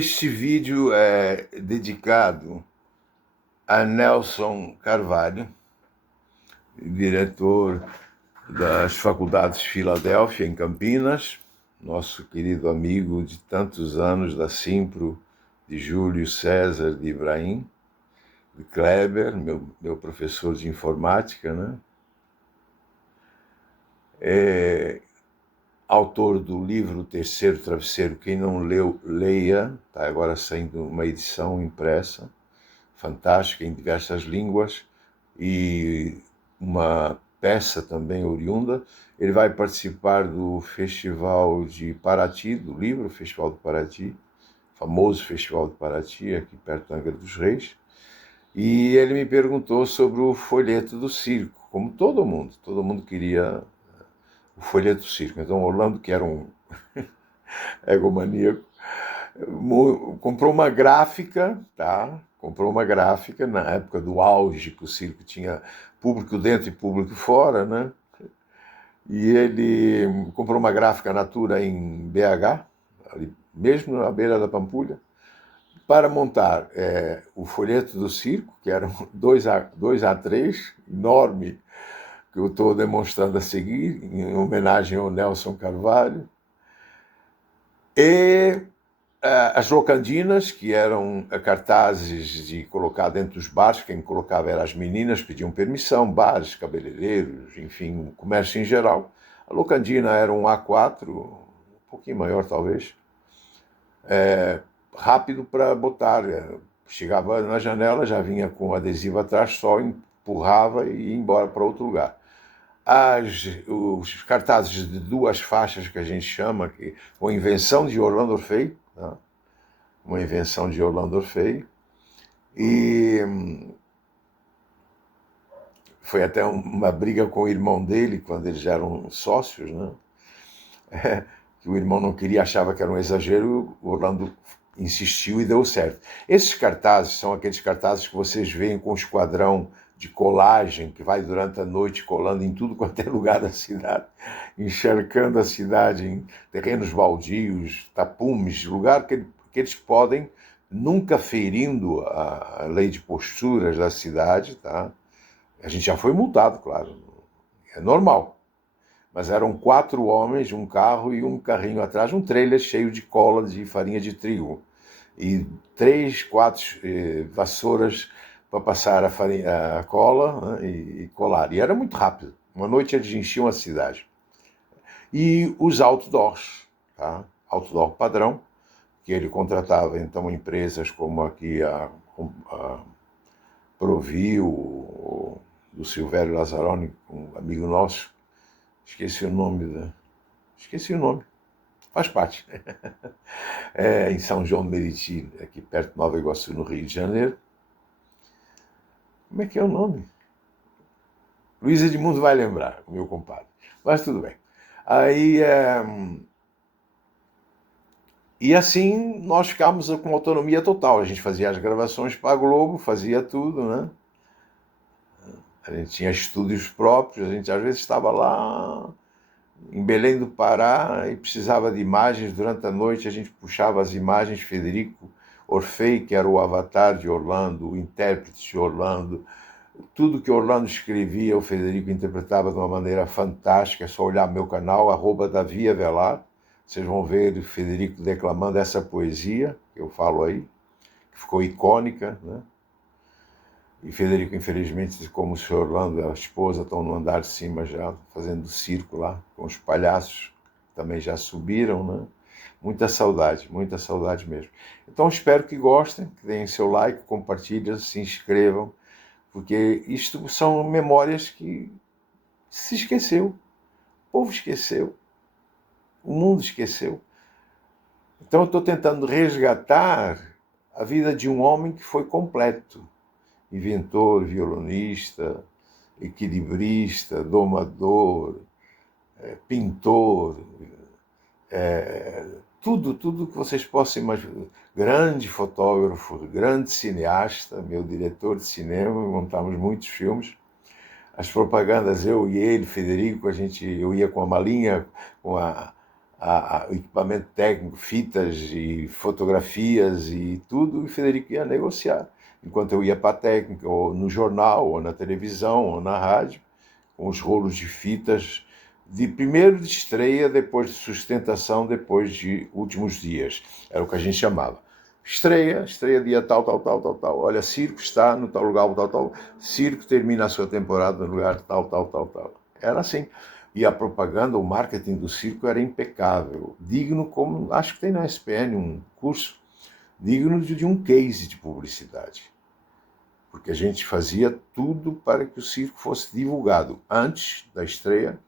Este vídeo é dedicado a Nelson Carvalho, diretor das Faculdades Filadélfia, em Campinas, nosso querido amigo de tantos anos da Simpro, de Júlio César de Ibrahim, de Kleber, meu professor de informática, né? Autor do livro Terceiro Travesseiro, quem não leu, leia, está agora saindo uma edição impressa, fantástica, em diversas línguas, e uma peça também oriunda. Ele vai participar do Festival de Paraty, do livro Festival de Paraty, famoso Festival de Paraty, aqui perto da Angra dos Reis, e ele me perguntou sobre o folheto do circo, como todo mundo queria o folheto do circo. Então Orlando, que era um egomaníaco, comprou uma gráfica, tá? Comprou uma gráfica na época do auge, que o circo tinha público dentro e público fora, né? E ele comprou uma gráfica Natura em BH, ali mesmo na beira da Pampulha, para montar o folheto do circo, que era 2A3, enorme, que eu estou demonstrando a seguir, em homenagem ao Nelson Carvalho, e as locandinas, que eram cartazes de colocar dentro dos bares, quem colocava eram as meninas, pediam permissão, bares, cabeleireiros, enfim, o comércio em geral. A locandina era um A4, um pouquinho maior talvez, rápido para botar. Chegava na janela, já vinha com adesivo atrás, só empurrava e ia embora para outro lugar. Os cartazes de 2 faixas, que a gente chama, que uma invenção de Orlando Orfei, tá? Uma invenção de Orlando Orfei, e foi até uma briga com o irmão dele, quando eles eram sócios, né? Que o irmão não queria, achava que era um exagero, o Orlando insistiu e deu certo. Esses cartazes são aqueles cartazes que vocês veem com o esquadrão de colagem, que vai durante a noite colando em tudo quanto é lugar da cidade, encharcando a cidade em terrenos baldios, tapumes, lugar que eles podem, nunca ferindo a lei de posturas da cidade, tá? A gente já foi multado, claro, é normal. Mas eram 4 homens, um carro e um carrinho atrás, um trailer cheio de cola de farinha de trigo. E 3, 4 vassouras para passar a cola, né, e colar. E era muito rápido. Uma noite eles enchiam a cidade. E os outdoors, tá? Outdoor padrão, que ele contratava então empresas como aqui a Provil, do Silvério Lazzaroni, um amigo nosso. Esqueci o nome. Faz parte. Em São João de Meriti, aqui perto de Nova Iguaçu, no Rio de Janeiro. Como é que é o nome? Luiz Edmundo vai lembrar, o meu compadre. Mas tudo bem. Aí, e assim nós ficávamos com autonomia total. A gente fazia as gravações para a Globo, fazia tudo, né? A gente tinha estúdios próprios, a gente às vezes estava lá em Belém do Pará e precisava de imagens. Durante a noite a gente puxava as imagens. Federico Orfei, que era o avatar de Orlando, o intérprete de Orlando, tudo que Orlando escrevia o Federico interpretava de uma maneira fantástica. É só olhar meu canal, @Davi Avelar, vocês vão ver o Federico declamando essa poesia que eu falo aí, que ficou icônica, né? E Federico, infelizmente, como o senhor Orlando e a esposa estão no andar de cima já, fazendo circo lá, com os palhaços, que também já subiram, né? Muita saudade mesmo. Então espero que gostem, que deem seu like, compartilhem, se inscrevam, porque isto são memórias que se esqueceu, o povo esqueceu, o mundo esqueceu. Então eu estou tentando resgatar a vida de um homem que foi completo. Inventor, violonista, equilibrista, domador, pintor, tudo que vocês possam imaginar. Grande fotógrafo, grande cineasta, meu diretor de cinema, montamos muitos filmes. As propagandas, eu e ele, Federico, eu ia com a malinha, com a o equipamento técnico, fitas e fotografias e tudo, e o Federico ia negociar. Enquanto eu ia para a técnica, ou no jornal, ou na televisão, ou na rádio, com os rolos de fitas, primeiro de estreia, depois de sustentação, depois de últimos dias. Era o que a gente chamava. Estreia dia tal, tal, tal, tal, tal. Olha, circo está no tal lugar, tal, tal. Circo termina a sua temporada no lugar tal, tal, tal, tal. Era assim. E a propaganda, o marketing do circo era impecável. Digno como, acho que tem na SPN um curso, digno de um case de publicidade. Porque a gente fazia tudo para que o circo fosse divulgado antes da estreia,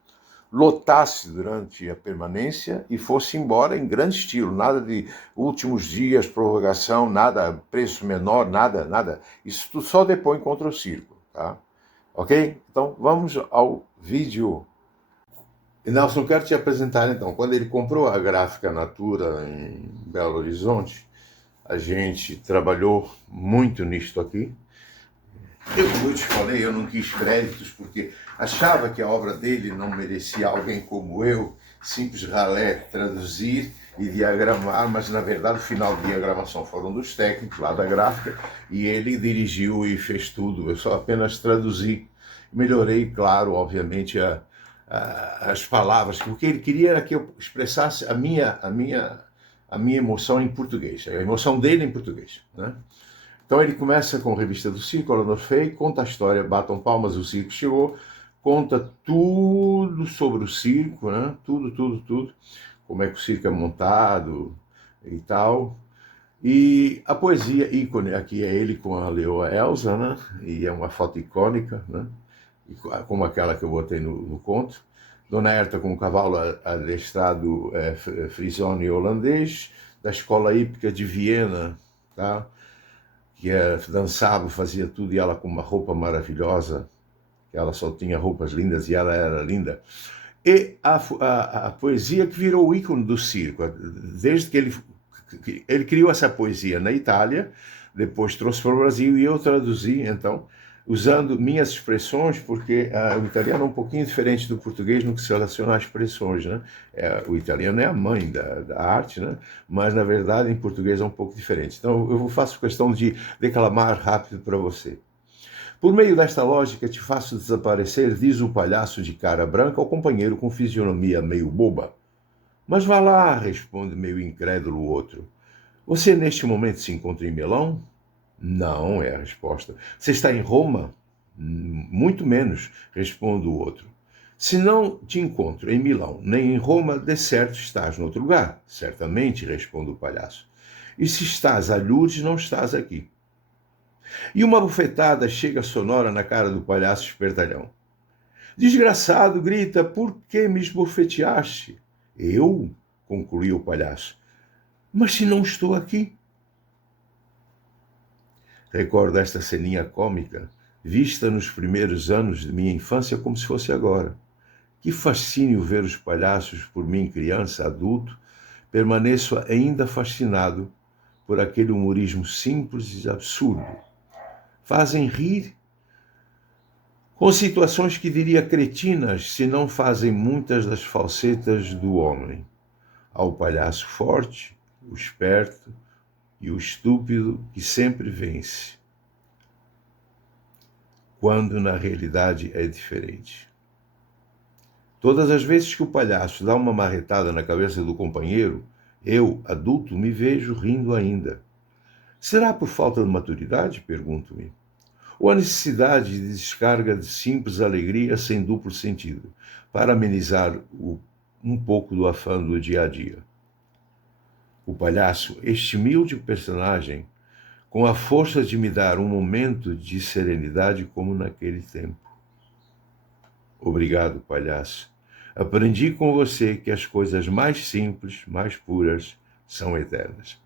lotasse durante a permanência e fosse embora em grande estilo. Nada de últimos dias, prorrogação, nada, preço menor, nada, nada. Isso tudo só depõe contra o circo, tá? Ok? Então vamos ao vídeo. E Nelson, quero te apresentar então. Quando ele comprou a Gráfica Natura em Belo Horizonte, a gente trabalhou muito nisto aqui. Como eu te falei, eu não quis créditos porque achava que a obra dele não merecia alguém como eu, simples ralé, traduzir e diagramar, mas na verdade o final de diagramação foram dos técnicos lá da gráfica e ele dirigiu e fez tudo, eu só apenas traduzi. Melhorei, claro, obviamente, as palavras, porque o que ele queria era que eu expressasse a minha emoção em português, a emoção dele em português, né? Então ele começa com a revista do circo, Alan Orfei, conta a história, batam palmas, o circo chegou, conta tudo sobre o circo, né? Tudo, como é que o circo é montado e tal. E a poesia ícone, aqui é ele com a leoa Elsa, né? E é uma foto icônica, né? Como aquela que eu botei no conto. Dona Herta com o cavalo adestrado frisone holandês, da escola hípica de Viena, tá? Que dançava, fazia tudo, e ela com uma roupa maravilhosa, ela só tinha roupas lindas e ela era linda. E a poesia que virou o ícone do circo, desde que ele criou essa poesia na Itália, depois trouxe para o Brasil e eu traduzi, então, usando minhas expressões, porque o italiano é um pouquinho diferente do português no que se relaciona às expressões, né? O italiano é a mãe da arte, né? Mas, na verdade, em português é um pouco diferente. Então, eu faço questão de declamar rápido para você. Por meio desta lógica, te faço desaparecer, diz o palhaço de cara branca ao companheiro com fisionomia meio boba. Mas vá lá, responde meio incrédulo o outro. Você neste momento se encontra em Milão? Não, é a resposta. Você está em Roma? Muito menos, responde o outro. Se não te encontro em Milão nem em Roma, de certo estás no outro lugar. Certamente, responde o palhaço. E se estás a Lourdes, não estás aqui. E uma bufetada chega sonora na cara do palhaço espertalhão. Desgraçado, grita, por que me esbofeteaste? Eu? Concluiu o palhaço. Mas se não estou aqui? Recordo esta ceninha cômica, vista nos primeiros anos de minha infância como se fosse agora. Que fascínio ver os palhaços, por mim, criança, adulto, permaneço ainda fascinado por aquele humorismo simples e absurdo. Fazem rir com situações que diria cretinas, se não fazem muitas das falsetas do homem. Há o palhaço forte, o esperto e o estúpido que sempre vence, quando na realidade é diferente. Todas as vezes que o palhaço dá uma marretada na cabeça do companheiro, eu, adulto, me vejo rindo ainda. Será por falta de maturidade? Pergunto-me. Ou a necessidade de descarga de simples alegria sem duplo sentido, para amenizar um pouco do afã do dia a dia. O palhaço, este humilde personagem, com a força de me dar um momento de serenidade como naquele tempo. Obrigado, palhaço. Aprendi com você que as coisas mais simples, mais puras, são eternas.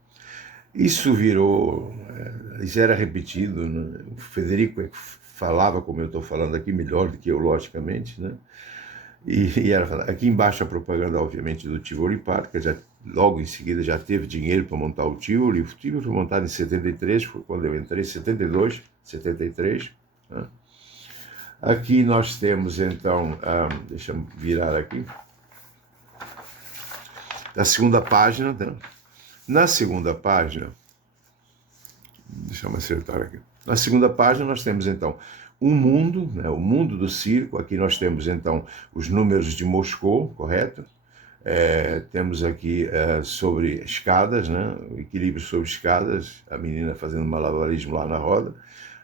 Isso virou, isso era repetido, né? O Federico falava, como eu estou falando aqui, melhor do que eu, logicamente, né? E era, aqui embaixo a propaganda, obviamente, do Tivoli Park, que logo em seguida já teve dinheiro para montar o Tivoli foi montado em 73, foi quando eu entrei, 72, 73, né? Aqui nós temos, então, deixa eu virar aqui, da segunda página, né? Na segunda página, deixa eu acertar aqui. Na segunda página nós temos então um mundo, né, o mundo do circo. Aqui nós temos então os números de Moscou, correto? Temos aqui sobre escadas, né, o equilíbrio sobre escadas, a menina fazendo malabarismo lá na roda,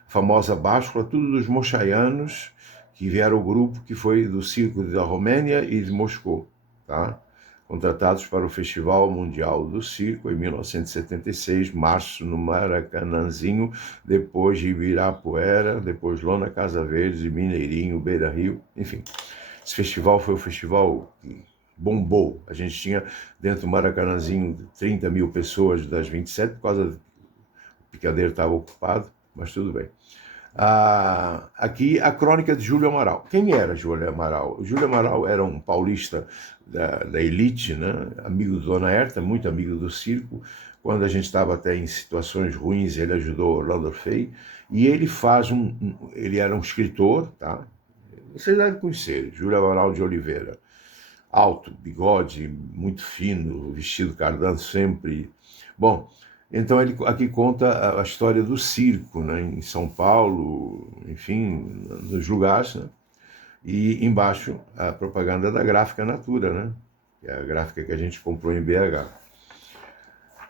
a famosa báscula, tudo dos mochaianos que vieram o grupo que foi do circo da Romênia e de Moscou, tá? Contratados para o Festival Mundial do Circo em 1976, março, no Maracanãzinho, depois de Ibirapuera, depois Lona Casa Verde, Mineirinho, Beira Rio, enfim. Esse festival foi o festival que bombou. A gente tinha dentro do Maracanãzinho 30 mil pessoas das 27, por causa do picadeiro estava ocupado, mas tudo bem. Aqui a crônica de Júlio Amaral. Quem era Júlio Amaral? Júlio Amaral era um paulista da elite, né? Amigo do Dona Herta, muito amigo do circo. Quando a gente estava até em situações ruins, ele ajudou Orlando Fay. E ele ele era um escritor, tá? Vocês devem conhecer, Júlio Amaral de Oliveira. Alto, bigode, muito fino, vestido cardano sempre. Bom, então ele aqui conta a história do circo, né, em São Paulo, enfim, nos lugares, né? E embaixo a propaganda da Gráfica Natura, né? Que é a gráfica que a gente comprou em BH.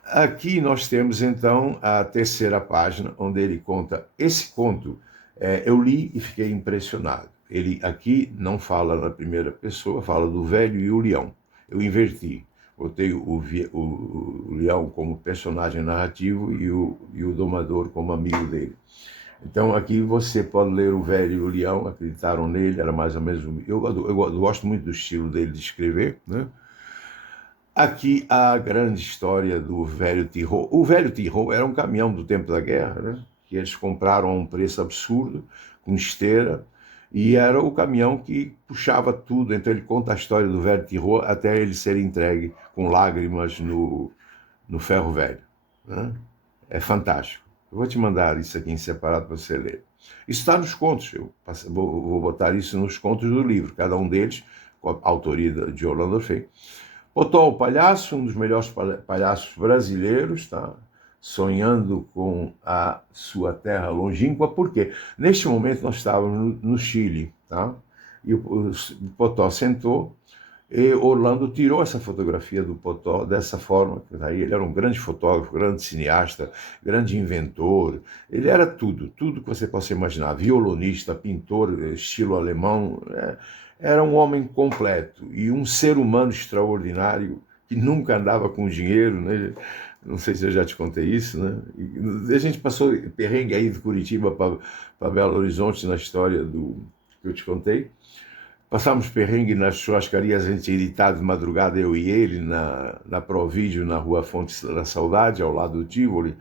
Aqui nós temos então a terceira página, onde ele conta esse conto. Eu li e fiquei impressionado. Ele aqui não fala na primeira pessoa, fala do velho e o leão. Eu inverti. Botei o leão como personagem narrativo e o domador como amigo dele. Então aqui você pode ler o velho e o leão, acreditaram nele, era mais ou menos... Eu gosto muito do estilo dele de escrever, né? Aqui a grande história do velho Tirol. O velho Tirol era um caminhão do tempo da guerra, né? Que eles compraram a um preço absurdo, com esteira, e era o caminhão que puxava tudo. Então ele conta a história do velho Tirol até ele ser entregue com lágrimas no ferro velho, né? É fantástico. Eu vou te mandar isso aqui em separado para você ler. Isso está nos contos, eu vou botar isso nos contos do livro, cada um deles com a autoria de Orlando Fay. Potó, o palhaço, um dos melhores palhaços brasileiros, tá? Sonhando com a sua terra longínqua, porque neste momento nós estávamos no Chile, tá? E o Potó sentou e Orlando tirou essa fotografia do Potó dessa forma. Daí ele era um grande fotógrafo, grande cineasta, grande inventor. Ele era tudo que você possa imaginar. Violonista, pintor, estilo alemão. Era um homem completo e um ser humano extraordinário que nunca andava com dinheiro, né? Não sei se eu já te contei isso, né? E a gente passou perrengue aí de Curitiba para Belo Horizonte na história que eu te contei. Passámos perrengue nas churrascarias, a gente ia editar de madrugada, eu e ele, na Provídeo, na rua Fontes da Saudade, ao lado do Tivoli.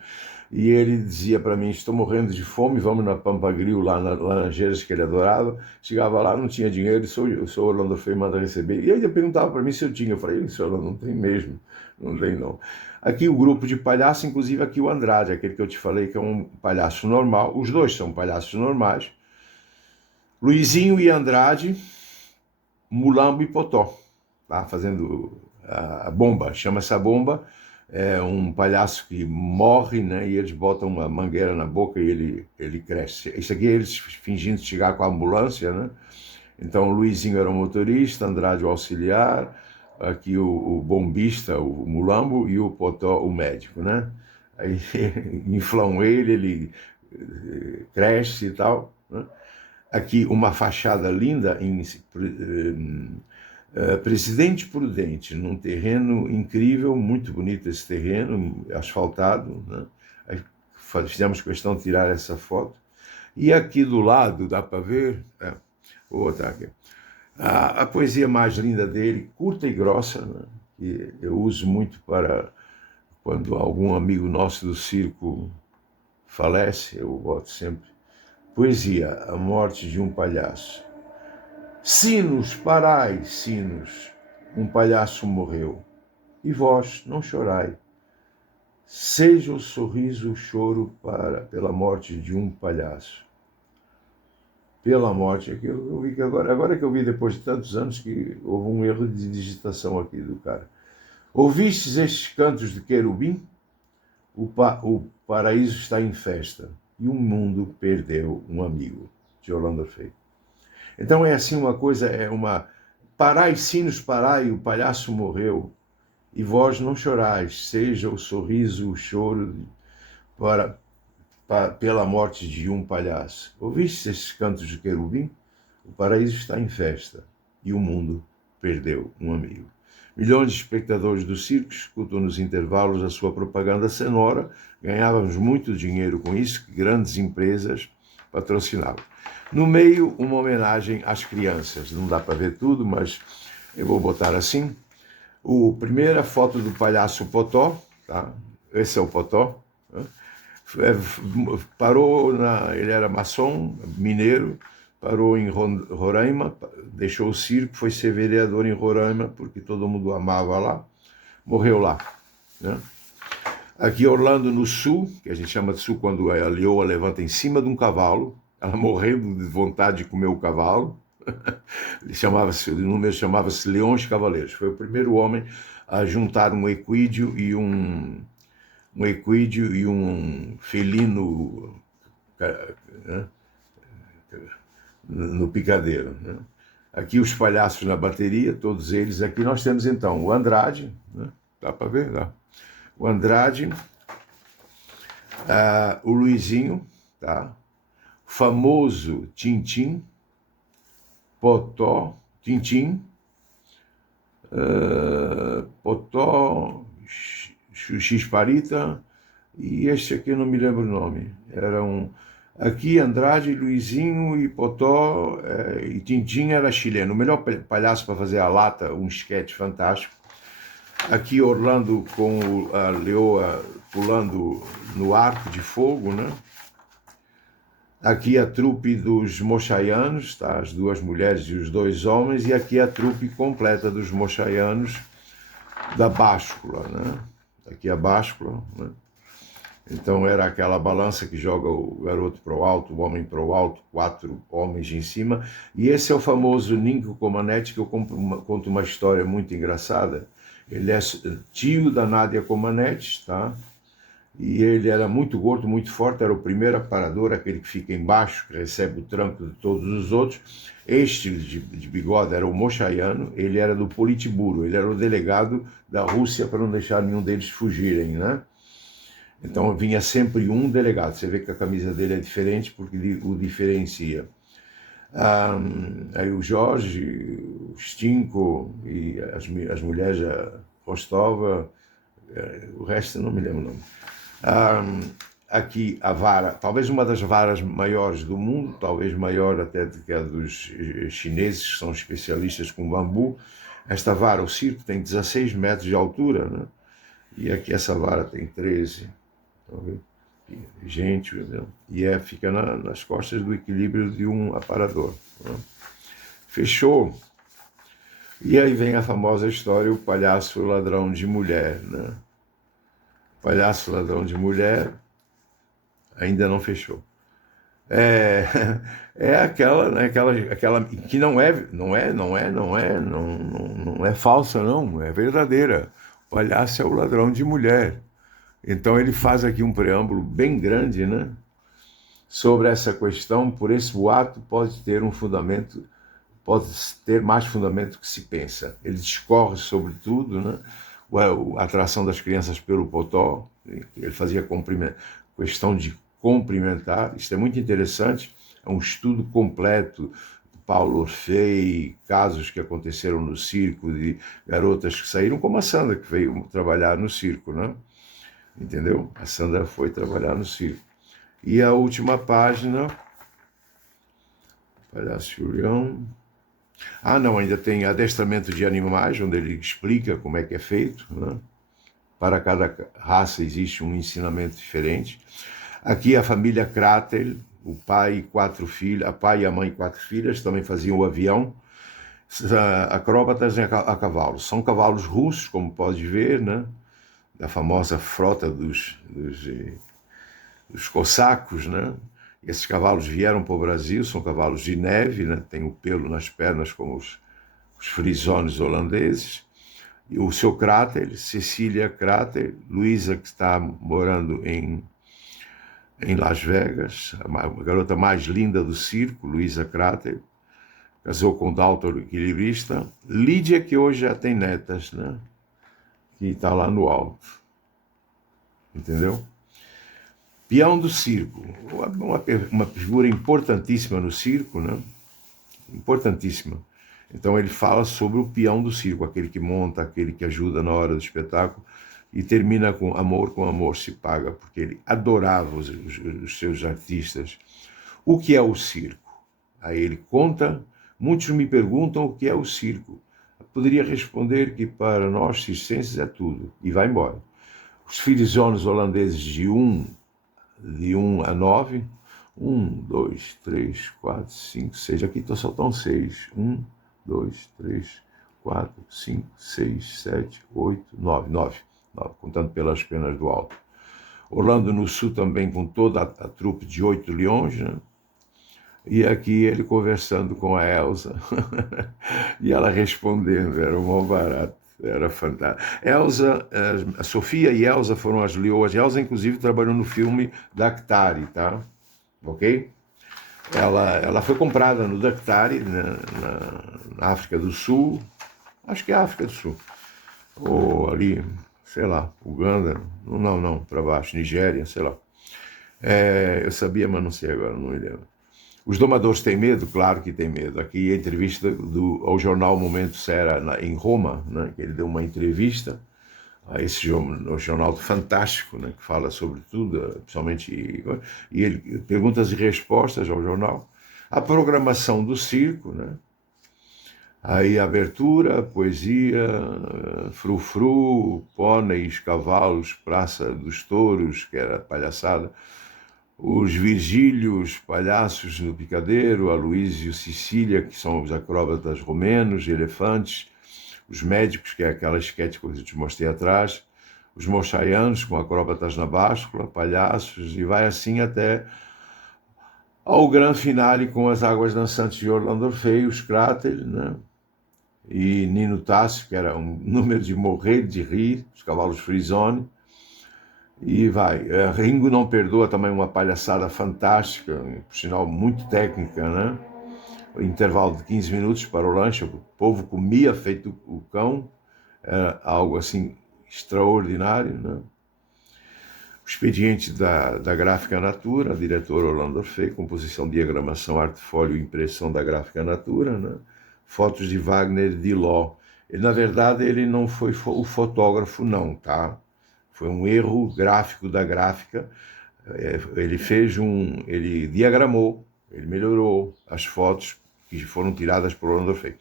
E ele dizia para mim, estou morrendo de fome, vamos na Pampa Grill, lá na Laranjeiras, que ele adorava. Chegava lá, não tinha dinheiro, o senhor Orlando Fay manda receber. E aí ele perguntava para mim se eu tinha. Eu falei, senhor, não tem mesmo, não tem não. Aqui o grupo de palhaço, inclusive aqui o Andrade, aquele que eu te falei que é um palhaço normal. Os dois são palhaços normais. Luizinho e Andrade, Mulambo e Potó, tá? Fazendo a bomba, chama essa bomba. É um palhaço que morre, né? E eles botam uma mangueira na boca e ele cresce. Isso aqui eles fingindo chegar com a ambulância, né? Então o Luizinho era o motorista, Andrade o auxiliar, aqui o bombista, o Mulambo, e o Potó o médico, né? Aí inflam ele cresce e tal, né? Aqui uma fachada linda em Presidente Prudente, num terreno incrível, muito bonito esse terreno, asfaltado, né? Aí fizemos questão de tirar essa foto. E aqui do lado, dá para ver, vou botar aqui, a poesia mais linda dele, curta e grossa, né? Que eu uso muito para quando algum amigo nosso do circo falece, eu boto sempre. Poesia, a morte de um palhaço. Sinos, parai, sinos, um palhaço morreu. E vós, não chorai. Seja o sorriso o choro pela morte de um palhaço. Pela morte, aqui eu vi que agora que eu vi depois de tantos anos que houve um erro de digitação aqui do cara. Ouvistes estes cantos de querubim? O paraíso está em festa e o mundo perdeu um amigo. De Orlando Fay. Então é assim uma coisa, é uma... Parai, sinos, parai, o palhaço morreu, e vós não chorais, seja o sorriso, o choro pela morte de um palhaço. Ouvistes esses cantos de querubim? O paraíso está em festa e o mundo perdeu um amigo. Milhões de espectadores do circo escutam nos intervalos a sua propaganda sonora. Ganhávamos muito dinheiro com isso, que grandes empresas patrocinavam. No meio, uma homenagem às crianças. Não dá para ver tudo, mas eu vou botar assim. Primeira foto do palhaço Potó, tá? Esse é o Potó. Ele era maçom, mineiro, parou em Roraima, deixou o circo, foi ser vereador em Roraima, porque todo mundo amava lá, morreu lá. Né? Aqui Orlando, no sul, que a gente chama de sul quando a leoa levanta em cima de um cavalo, ela morrendo de vontade de comer o cavalo. O número chamava-se Leões Cavaleiros. Foi o primeiro homem a juntar um equídeo e um felino, né, no picadeiro. Né? Aqui os palhaços na bateria, todos eles. Aqui nós temos então o Andrade, né? Dá para ver? Dá. O Andrade, o Luizinho, tá? Famoso Tintim, Potó, Tintim, Potó, Xisparita, e este aqui eu não me lembro o nome. Era aqui Andrade, Luizinho e Potó, e Tintim era chileno. O melhor palhaço para fazer a lata, um esquete fantástico. Aqui Orlando com a leoa pulando no arco de fogo, né? Aqui a trupe dos mochaianos, tá? As duas mulheres e os dois homens, e aqui a trupe completa dos mochaianos da báscula, né? Aqui a báscula, né? Então era aquela balança que joga o garoto para o alto, o homem para o alto, 4 homens em cima. E esse é o famoso Ninco Comaneci, que eu conto uma história muito engraçada. Ele é tio da Nádia Comaneci, tá? E ele era muito gordo, muito forte, era o primeiro aparador, aquele que fica embaixo, que recebe o tranco de todos os outros. Este de bigode era o mochaiano, ele era do Politburo, ele era o delegado da Rússia para não deixar nenhum deles fugirem, né? Então vinha sempre um delegado, você vê que a camisa dele é diferente porque o diferencia. Aí o Jorge, o Stinko e as mulheres, a Rostova, o resto eu não me lembro o nome. Aqui a vara, talvez uma das varas maiores do mundo, talvez maior até do que a dos chineses, que são especialistas com bambu. Esta vara, o circo, tem 16 metros de altura, né? E aqui essa vara tem 13. Gente, e fica nas costas do equilíbrio de um aparador. Né? Fechou. E aí vem a famosa história, o palhaço ladrão de mulher, né? Palhaço ladrão de mulher ainda não fechou. É aquela, né, aquela que não é falsa, não, é verdadeira. O palhaço é o ladrão de mulher. Então ele faz aqui um preâmbulo bem grande, né, sobre essa questão. Por esse boato pode ter um fundamento, pode ter mais fundamento que se pensa. Ele discorre sobre tudo, né, a atração das crianças pelo Potó, ele fazia questão de cumprimentar. Isso é muito interessante, é um estudo completo. Paulo Orfei, casos que aconteceram no circo de garotas que saíram, como a Sandra, que veio trabalhar no circo, né? Entendeu? A Sandra foi trabalhar no circo. E a última página, Palhaço Julião. Não, ainda tem adestramento de animais, onde ele explica como é que é feito, né? Para cada raça existe um ensinamento diferente. Aqui a família Kratel, o pai e 4 filhos, a pai e a mãe e 4 filhas, também faziam o avião. Acróbatas a cavalo. São cavalos russos, como pode ver, né? Da famosa frota dos cossacos, né? Esses cavalos vieram para o Brasil, são cavalos de neve, né? Tem o pelo nas pernas como os frisones holandeses. o seu Cráter, Cecília Cráter, Luísa, que está morando em Las Vegas, a garota mais linda do circo, Luísa Cráter, casou com o Dalton, equilibrista. Lídia, que hoje já tem netas, né? Que está lá no alto. Entendeu? Peão do circo, uma figura importantíssima no circo, né? Importantíssima. Então ele fala sobre o peão do circo, aquele que monta, aquele que ajuda na hora do espetáculo, e termina com amor se paga, porque ele adorava os seus artistas. O que é o circo? Aí ele conta, muitos me perguntam o que é o circo. Eu poderia responder que para nós circenses é tudo, e vai embora. Os filizones holandeses de 1 a 9, 1, 2, 3, 4, 5, 6, aqui só estão 6, 1, 2, 3, 4, 5, 6, 7, 8, 9, 9, contando pelas penas do alto. Orlando no Sul também com toda a trupe de 8 leões, né? E aqui ele conversando com a Elsa, e ela respondendo, era um mal barato, era fantástico. Elsa, a Sofia e Elsa foram as leoas. Elsa, inclusive, trabalhou no filme Daktari, tá? Ok? Ela foi comprada no Daktari, na África do Sul, acho que é África do Sul, ou ali, sei lá, Uganda, não, para baixo, Nigéria, sei lá. Eu sabia, mas não sei agora, não me lembro. Os domadores têm medo? Claro que têm medo. Aqui a entrevista ao jornal Momento Sera em Roma, né, que ele deu uma entrevista a esse jornal fantástico, né, que fala sobre tudo, principalmente, e ele perguntas e respostas ao jornal. A programação do circo, né? Aí abertura, poesia, frufru, pôneis, cavalos, praça dos touros, que era palhaçada, os Virgílios, palhaços no picadeiro, Aloísio, Cecília, que são os acróbatas romenos, elefantes, os médicos, que é aquela esquete que eu te mostrei atrás, os mochaianos, com acróbatas na báscula, palhaços, e vai assim até ao grande finale com as águas dançantes de Orlando Orfeu, os cráteres, né? E Nino Tássio, que era um número de morrer de rir, os cavalos Frisone, e vai. Ringo Não Perdoa, também uma palhaçada fantástica, por sinal muito técnica, né? Intervalo de 15 minutos para o lanche, o povo comia feito o cão, era algo assim extraordinário, né? O expediente da Gráfica Natura, diretor Orlando Orfeu, composição, diagramação, artfólio e impressão da Gráfica Natura, né? Fotos de Wagner de Ló. Na verdade, ele não foi o fotógrafo, não, tá? Foi um erro gráfico da gráfica. Ele diagramou, ele melhorou as fotos que foram tiradas por Orlando Orfeu.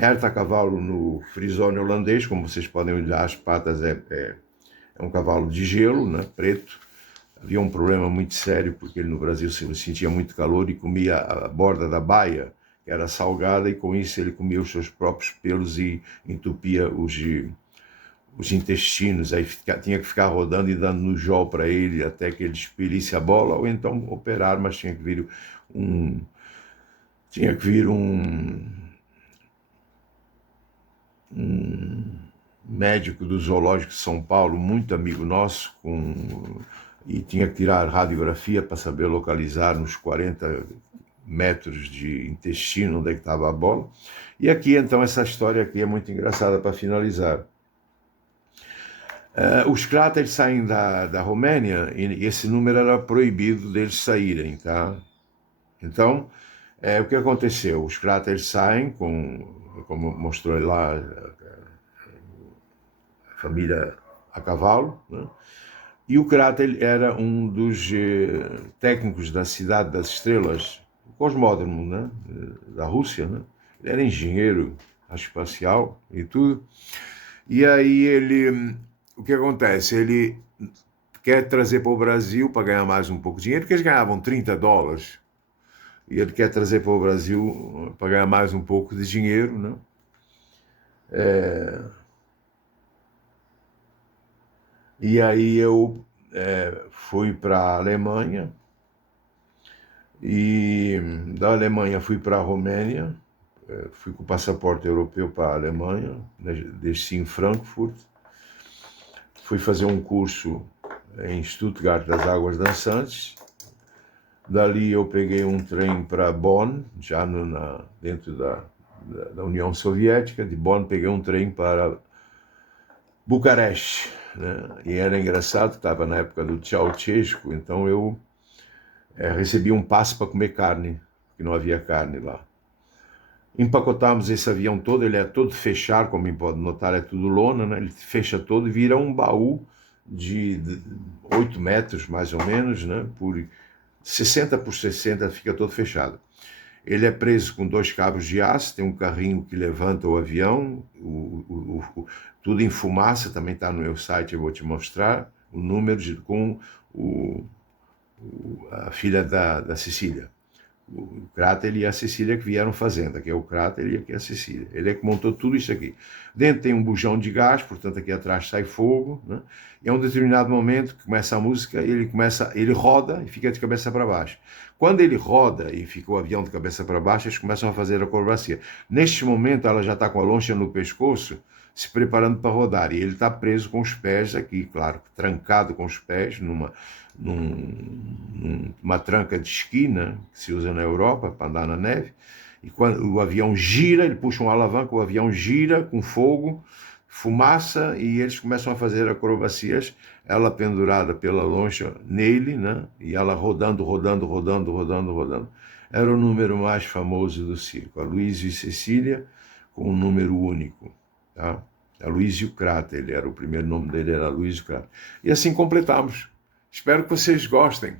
Herta a cavalo no frisone holandês, como vocês podem olhar, as patas é um cavalo de gelo, né, preto. Havia um problema muito sério, porque ele no Brasil sentia muito calor e comia a borda da baia, que era salgada, e com isso ele comia os seus próprios pelos e entupia os intestinos. Aí tinha que ficar rodando e dando no jol para ele até que ele expelisse a bola, ou então operar, mas tinha que vir um médico do Zoológico de São Paulo, muito amigo nosso, e tinha que tirar radiografia para saber localizar nos 40 metros de intestino onde é que estava a bola. E aqui, então, essa história aqui é muito engraçada para finalizar. Os cráteres saem da Romênia e esse número era proibido deles saírem, tá? Então, o que aconteceu? Os cráteres saem, como mostrou lá a família a cavalo, né? E o cráter era um dos técnicos da Cidade das Estrelas, o cosmódromo, né? Da Rússia, né? Ele era engenheiro espacial e tudo. E aí o que acontece? Ele quer trazer para o Brasil para ganhar mais um pouco de dinheiro, porque eles ganhavam $30. E ele quer trazer para o Brasil para ganhar mais um pouco de dinheiro, né? E aí eu fui para a Alemanha, e da Alemanha fui para a Romênia, fui com o passaporte europeu para a Alemanha, desci em Frankfurt, fui fazer um curso em Stuttgart das Águas Dançantes. Dali eu peguei um trem para Bonn, já dentro da União Soviética. De Bonn peguei um trem para Bucareste, né? E era engraçado, estava na época do Ceausescu, então eu recebi um passe para comer carne, porque não havia carne lá. Empacotamos esse avião todo, ele é todo fechado, como pode notar, é tudo lona, né? Ele fecha todo e vira um baú de 8 metros, mais ou menos, né? Por 60 por 60, fica todo fechado. Ele é preso com 2 cabos de aço, tem um carrinho que levanta o avião, tudo em fumaça, também está no meu site, eu vou te mostrar o número com a filha da Cecília. O Cráter e a Cecília que vieram fazendo. Aqui é o Cráter e aqui é a Cecília. Ele é que montou tudo isso aqui. Dentro tem um bujão de gás, portanto aqui atrás sai fogo, né? E a um determinado momento que começa a música, ele roda e fica de cabeça para baixo. Quando ele roda e fica o avião de cabeça para baixo, eles começam a fazer a acrobacia. Neste momento ela já está com a loncha no pescoço, se preparando para rodar. E ele está preso com os pés aqui, claro, trancado com os pés numa tranca de esquina que se usa na Europa para andar na neve. E quando o avião gira, ele puxa uma alavanca, o avião gira com fogo, fumaça, e eles começam a fazer acrobacias, ela pendurada pela loncha nele, né? E ela rodando. Era o número mais famoso do circo, Aloysio e Cecília, com um número único, tá? Aloysio Cráter, o primeiro nome dele era Aloysio Cráter. E assim completamos. Espero que vocês gostem.